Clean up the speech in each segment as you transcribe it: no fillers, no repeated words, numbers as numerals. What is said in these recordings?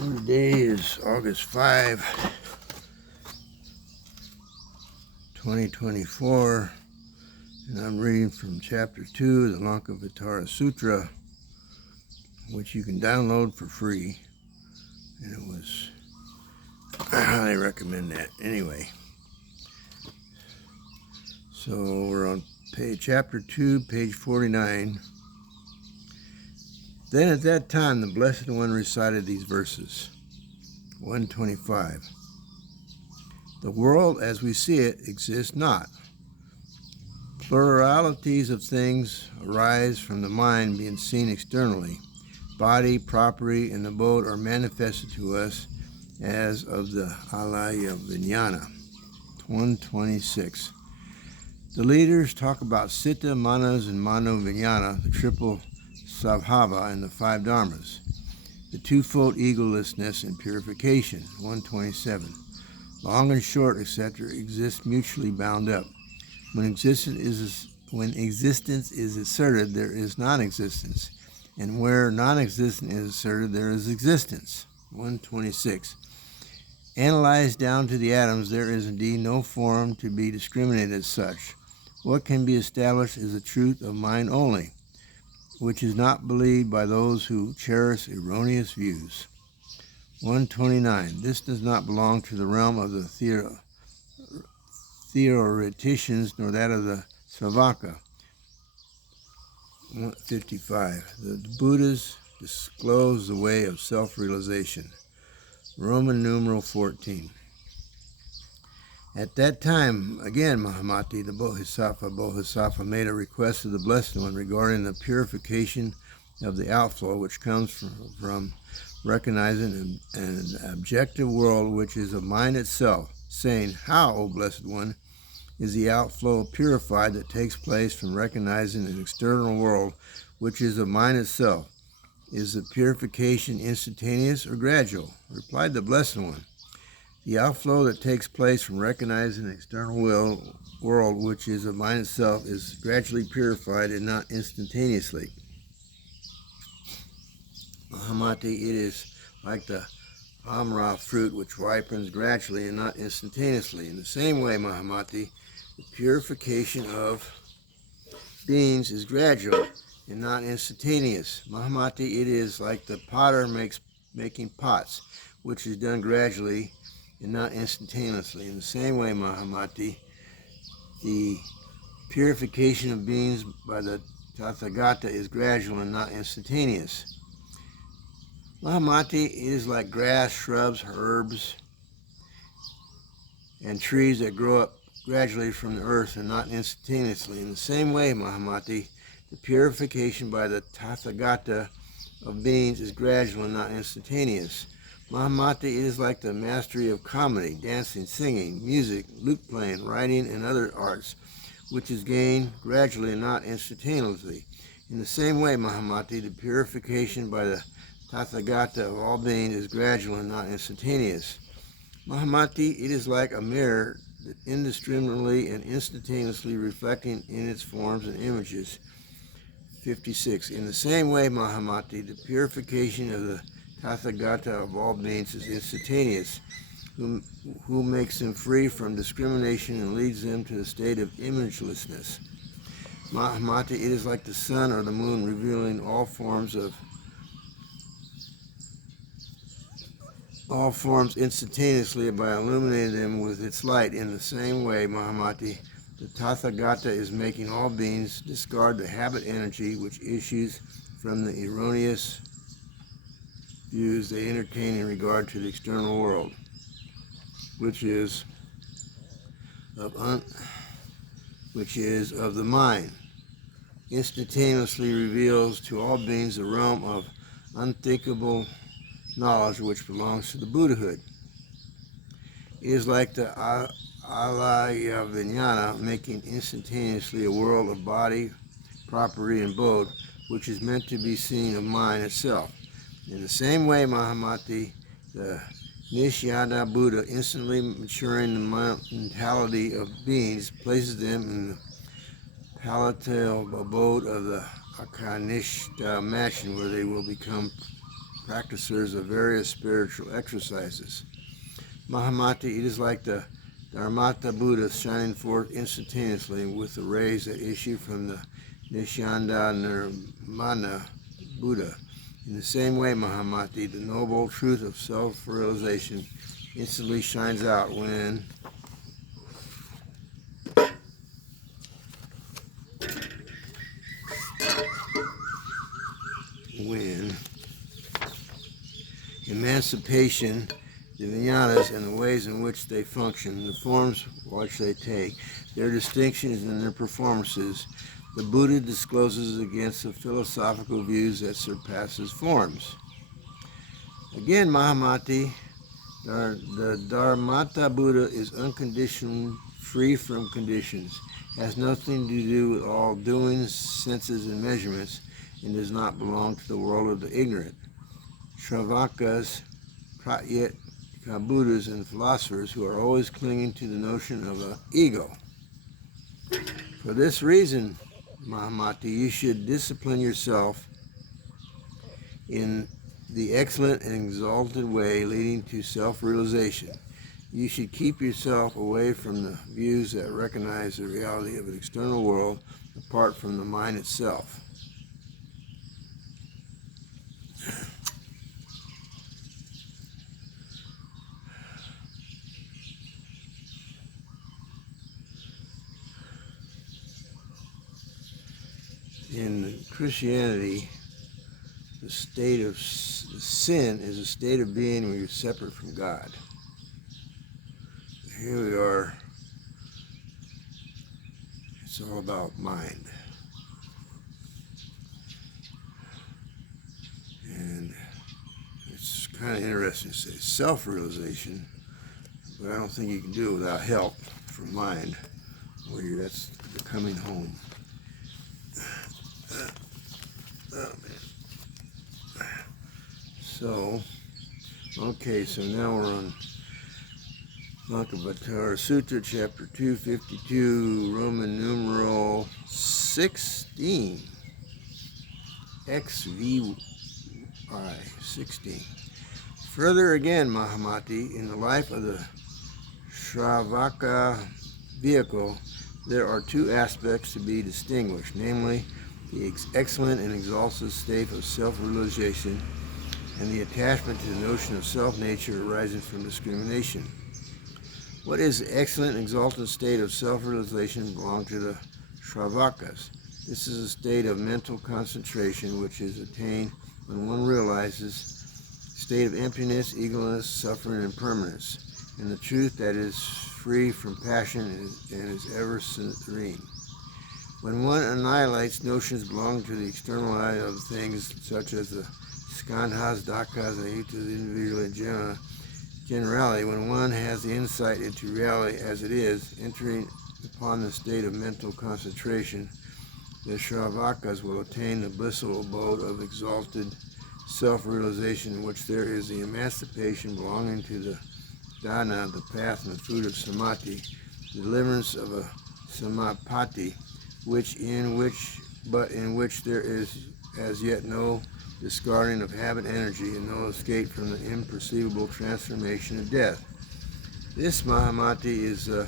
Today is August 5, 2024, and I'm reading from Chapter 2 of the Lankavatara Sutra, which you can download for free, and I highly recommend that. Anyway, so we're on Chapter 2, page 49. Then at that time the Blessed One recited these verses. 125. The world as we see it exists not. Pluralities of things arise from the mind being seen externally. Body, property, and abode are manifested to us as of the alaya vijnana. 126. The leaders talk about Citta, Manas, and Mano Vijnana, the triple Svabhava, and the five Dharmas, the twofold egolessness and purification. 127. Long and short, etc., exist mutually bound up. When existence is asserted, there is non-existence, and where non-existence is asserted, there is existence. 126. Analyzed down to the atoms, there is indeed no form to be discriminated as such. What can be established is the truth of mind only, which is not believed by those who cherish erroneous views. 129. This does not belong to the realm of the theoreticians nor that of the Sravaka. 155. The Buddhas disclose the way of self-realization. Roman numeral 14. At that time, again, Mahamati, the Bodhisattva, made a request to the Blessed One regarding the purification of the outflow which comes from recognizing an objective world which is of mind itself, saying, "How, O Blessed One, is the outflow purified that takes place from recognizing an external world which is of mind itself? Is the purification instantaneous or gradual?" Replied the Blessed One, "The outflow that takes place from recognizing an external world which is of mind itself is gradually purified and not instantaneously. Mahamati, it is like the amra fruit which ripens gradually and not instantaneously. In the same way, Mahamati, the purification of beings is gradual and not instantaneous. Mahamati, it is like the potter making pots, which is done gradually and not instantaneously. In the same way, Mahamati, the purification of beings by the Tathagata is gradual and not instantaneous. Mahamati, it is like grass, shrubs, herbs, and trees that grow up gradually from the earth and not instantaneously. In the same way, Mahamati, the purification by the Tathagata of beings is gradual and not instantaneous. Mahamati, it is like the mastery of comedy, dancing, singing, music, lute playing, writing, and other arts, which is gained gradually and not instantaneously. In the same way, Mahamati, the purification by the Tathagata of all beings is gradual and not instantaneous. Mahamati, it is like a mirror that indiscriminately and instantaneously reflecting in its forms and images. 56. In the same way, Mahamati, the purification of the Tathagata of all beings is instantaneous, who makes them free from discrimination and leads them to the state of imagelessness. Mahamati, it is like the sun or the moon revealing all forms instantaneously by illuminating them with its light. In the same way, Mahamati, the Tathagata is making all beings discard the habit energy which issues from the erroneous views they entertain in regard to the external world, which is of the mind. Instantaneously reveals to all beings the realm of unthinkable knowledge which belongs to the Buddhahood. It is like the alaya vijnana, making instantaneously a world of body, property, and abode, which is meant to be seen of mind itself. In the same way, Mahamati, the Nishyada Buddha, instantly maturing the mentality of beings, places them in the palatal abode of the Akanishta mansion, where they will become practitioners of various spiritual exercises. Mahamati, it is like the Dharmata Buddha shining forth instantaneously with the rays that issue from the Nishanda Nirmana Buddha. In the same way, Mahamati, the noble truth of self-realization, instantly shines out when emancipation, the jnanas, and the ways in which they function, the forms which they take, their distinctions and their performances, the Buddha discloses against the philosophical views that surpasses forms. Again, Mahamati, the Dharmata Buddha is unconditioned, free from conditions, has nothing to do with all doings, senses, and measurements, and does not belong to the world of the ignorant. Shravakas, Pratyeka Buddhas, and philosophers who are always clinging to the notion of an ego. For this reason, Mahamati, you should discipline yourself in the excellent and exalted way leading to self-realization. You should keep yourself away from the views that recognize the reality of an external world apart from the mind itself. In Christianity, the state of sin is a state of being where you're separate from God. Here we are. It's all about mind. And it's kind of interesting to say self-realization, but I don't think you can do it without help from mind, where that's the coming home. Oh, man. So, okay, so now we're on Lankavatara Sutra, chapter 252, Roman numeral 16, XVI, 16. Further again, Mahamati, in the life of the Shravaka vehicle, there are two aspects to be distinguished, namely, the excellent and exalted state of self-realization and the attachment to the notion of self-nature arising from discrimination. What is the excellent and exalted state of self-realization belong to the Shravakas. This is a state of mental concentration which is attained when one realizes state of emptiness, egolessness, suffering, and impermanence, and the truth that is free from passion and is ever serene. When one annihilates notions belonging to the external eye of things, such as the skandhas, dakas, and ayutas, individual and generality, when one has the insight into reality as it is, entering upon the state of mental concentration, the Shravakas will attain the blissful abode of exalted self-realization, in which there is the emancipation belonging to the dana, the path and the fruit of samadhi, the deliverance of a samapati, in which there is as yet no discarding of habit energy and no escape from the imperceivable transformation of death. This Mahamati is the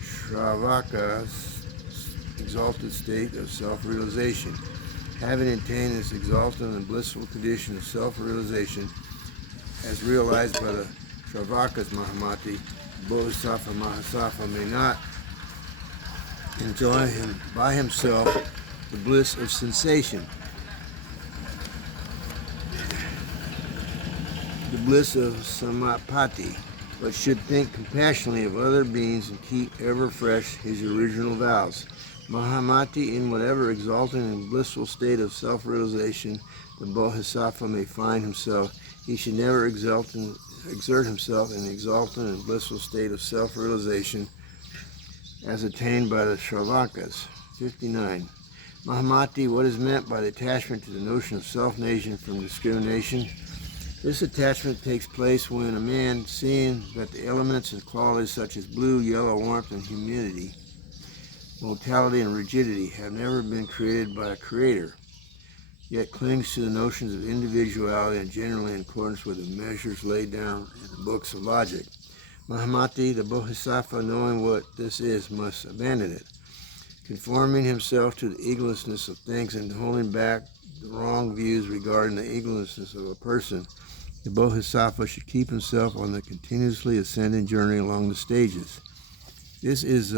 Shravaka's exalted state of self-realization. Having attained this exalted and blissful condition of self-realization, as realized by the Shravakas Mahamati, Bodhisattva Mahasattva may not enjoy by himself the bliss of sensation, the bliss of samapati, but should think compassionately of other beings and keep ever fresh his original vows. Mahamati, in whatever exalting and blissful state of self-realization the Bodhisattva may find himself, he should never exert himself in the exalted and blissful state of self-realization as attained by the Shravakas. 59. Mahamati, what is meant by the attachment to the notion of self-nation from discrimination? This attachment takes place when a man, seeing that the elements and qualities such as blue, yellow, warmth, and humidity, motility, and rigidity have never been created by a creator, yet clings to the notions of individuality and generally in accordance with the measures laid down in the books of logic. Mahamati, the Bodhisattva, knowing what this is, must abandon it. Conforming himself to the egolessness of things and holding back the wrong views regarding the egolessness of a person, the Bodhisattva should keep himself on the continuously ascending journey along the stages. This is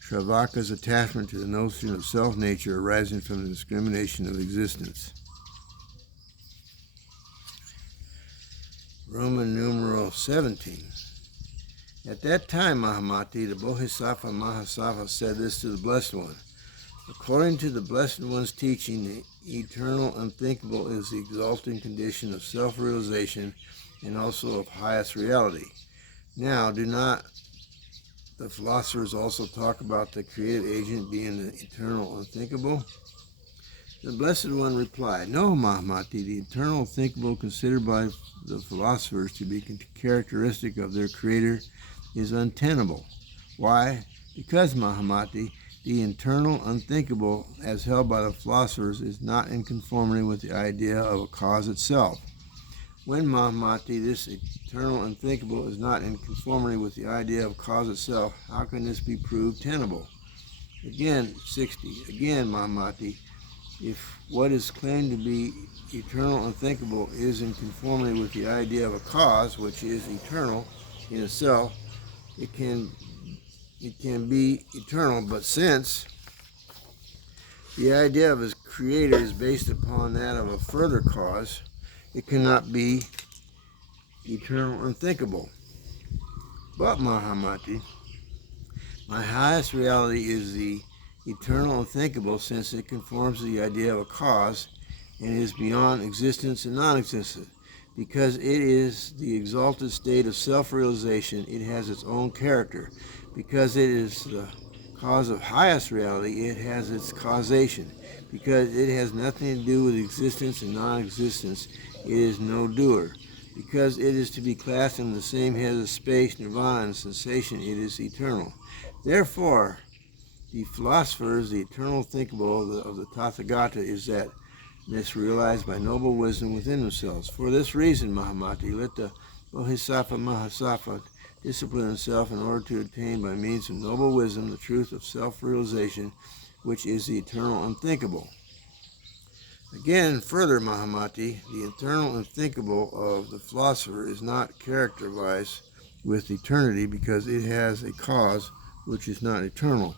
Shravaka's attachment to the notion of self-nature arising from the discrimination of existence. Roman numeral 17. At that time, Mahamati, the Bodhisattva Mahasattva, said this to the Blessed One. According to the Blessed One's teaching, the eternal unthinkable is the exalting condition of self-realization and also of highest reality. Now, do not the philosophers also talk about the creative agent being the eternal unthinkable? The Blessed One replied, No, Mahamati, the eternal unthinkable considered by the philosophers to be characteristic of their creator is untenable. Why? Because, Mahamati, the eternal unthinkable, as held by the philosophers, is not in conformity with the idea of a cause itself. When, Mahamati, this eternal unthinkable is not in conformity with the idea of cause itself, how can this be proved tenable? Again, 60. Again, Mahamati, if what is claimed to be eternal unthinkable is in conformity with the idea of a cause, which is eternal in itself, it can be eternal, but since the idea of its creator is based upon that of a further cause, it cannot be eternal unthinkable. But, Mahamati, my highest reality is the eternal unthinkable, since it conforms to the idea of a cause and is beyond existence and non-existence. Because it is the exalted state of self-realization, it has its own character. Because it is the cause of highest reality, it has its causation. Because it has nothing to do with existence and non-existence, it is no doer. Because it is to be classed in the same head of space, nirvana, and sensation, it is eternal. Therefore, the philosophers, the eternal thinkable of the Tathagata is that realized by noble wisdom within themselves. For this reason, Mahamati, let the Bodhisattva Mahasattva discipline himself in order to attain by means of noble wisdom the truth of self-realization, which is the eternal unthinkable. Again, further, Mahamati, the eternal unthinkable of the philosopher is not characterized with eternity because it has a cause which is not eternal.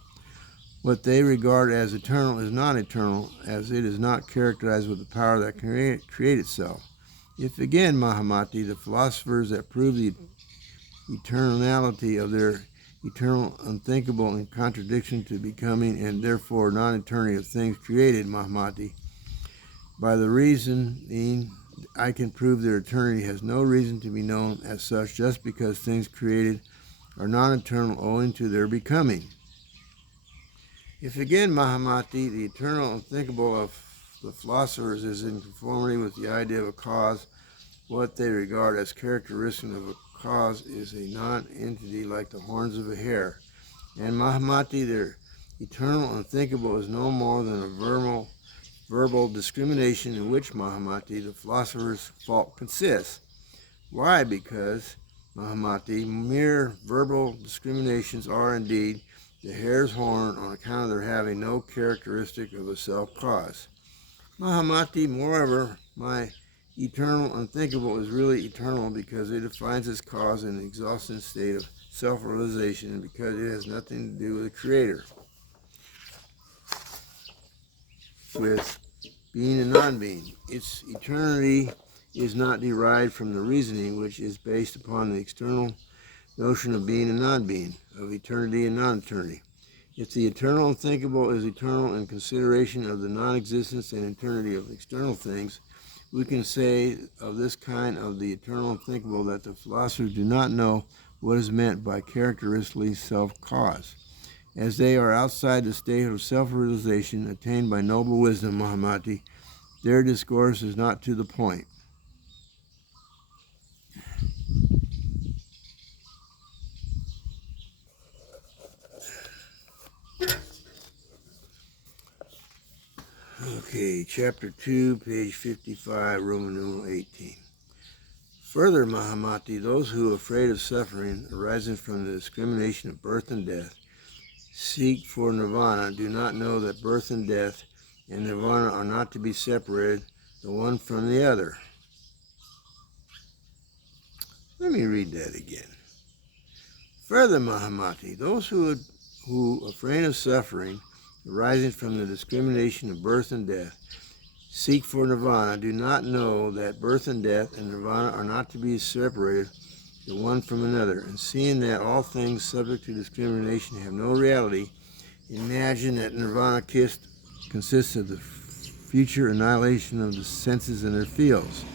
What they regard as eternal is not eternal, as it is not characterized with the power that can create itself. If again, Mahamati, the philosophers that prove the eternality of their eternal unthinkable in contradiction to becoming and therefore non-eternity of things created, Mahamati, by the reasoning I can prove their eternity has no reason to be known as such just because things created are non-eternal owing to their becoming. If again, Mahamati, the eternal unthinkable of the philosophers is in conformity with the idea of a cause, what they regard as characteristic of a cause is a non-entity like the horns of a hare. And Mahamati, their eternal unthinkable is no more than a verbal discrimination in which, Mahamati, the philosopher's fault consists. Why? Because, Mahamati, mere verbal discriminations are indeed the hare's horn on account of their having no characteristic of a self-cause. Mahamati, moreover, my eternal unthinkable is really eternal because it defines its cause in the exhausted state of self-realization and because it has nothing to do with the creator, with being and non-being. Its eternity is not derived from the reasoning which is based upon the external notion of being and non-being, of eternity and non-eternity. If the eternal unthinkable is eternal in consideration of the non-existence and eternity of external things, we can say of this kind of the eternal unthinkable that the philosophers do not know what is meant by characteristically self-cause. As they are outside the state of self-realization attained by noble wisdom, Mahamati, their discourse is not to the point. Okay, chapter 2, page 55, Roman numeral 18. Further, Mahamati, those who, afraid of suffering arising from the discrimination of birth and death, seek for nirvana, do not know that birth and death and nirvana are not to be separated, the one from the other. Let me read that again. Further, Mahamati, those who, afraid of suffering arising from the discrimination of birth and death, seek for nirvana, do not know that birth and death and nirvana are not to be separated, the one from another. And seeing that all things subject to discrimination have no reality, imagine that nirvana consists of the future annihilation of the senses and their fields.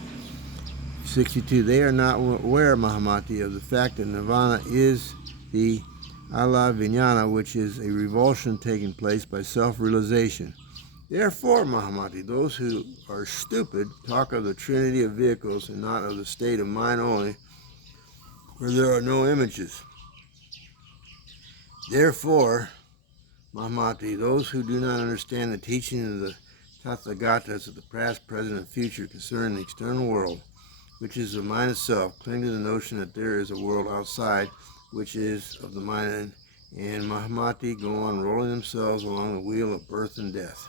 62. They are not aware, Mahamati, of the fact that nirvana is the ala vijnana, which is a revulsion taking place by self-realization. Therefore, Mahamati, those who are stupid talk of the trinity of vehicles and not of the state of mind only, where there are no images. Therefore, Mahamati, those who do not understand the teaching of the Tathagatas of the past, present, and future concerning the external world, which is the mind itself, cling to the notion that there is a world outside, which is of the mind, and Mahamati go on rolling themselves along the wheel of birth and death.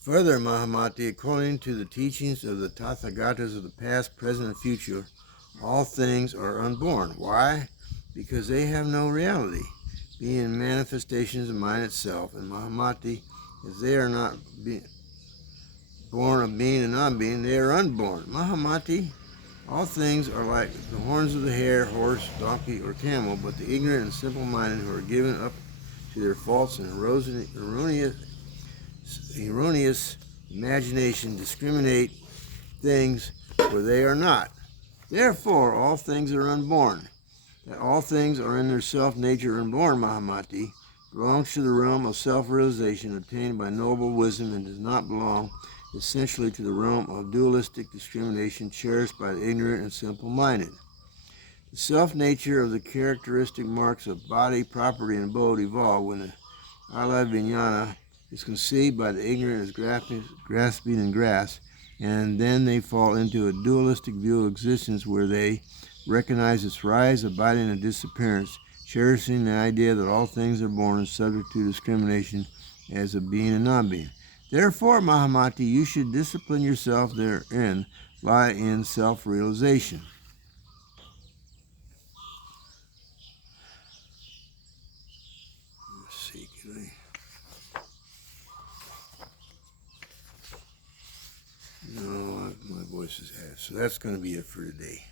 Further, Mahamati, according to the teachings of the Tathagatas of the past, present, and future, all things are unborn. Why? Because they have no reality, being manifestations of mind itself. And Mahamati, as they are not born of being and non-being, they are unborn. Mahamati, all things are like the horns of the hare, horse, donkey, or camel, but the ignorant and simple-minded who are given up to their faults and erroneous imagination discriminate things where they are not. Therefore, all things are unborn. That all things are in their self-nature unborn, Mahamati, belongs to the realm of self-realization attained by noble wisdom and does not belong essentially to the realm of dualistic discrimination cherished by the ignorant and simple-minded. The self-nature of the characteristic marks of body, property, and abode evolve when the ala vijnana is conceived by the ignorant as grasping and grasp, and then they fall into a dualistic view of existence where they recognize its rise, abiding, and disappearance, cherishing the idea that all things are born and subject to discrimination as of being and non-being. Therefore, Mahamati, you should discipline yourself therein, lie in self-realization. Let's see, can I... No, my voice is half. So that's going to be it for today.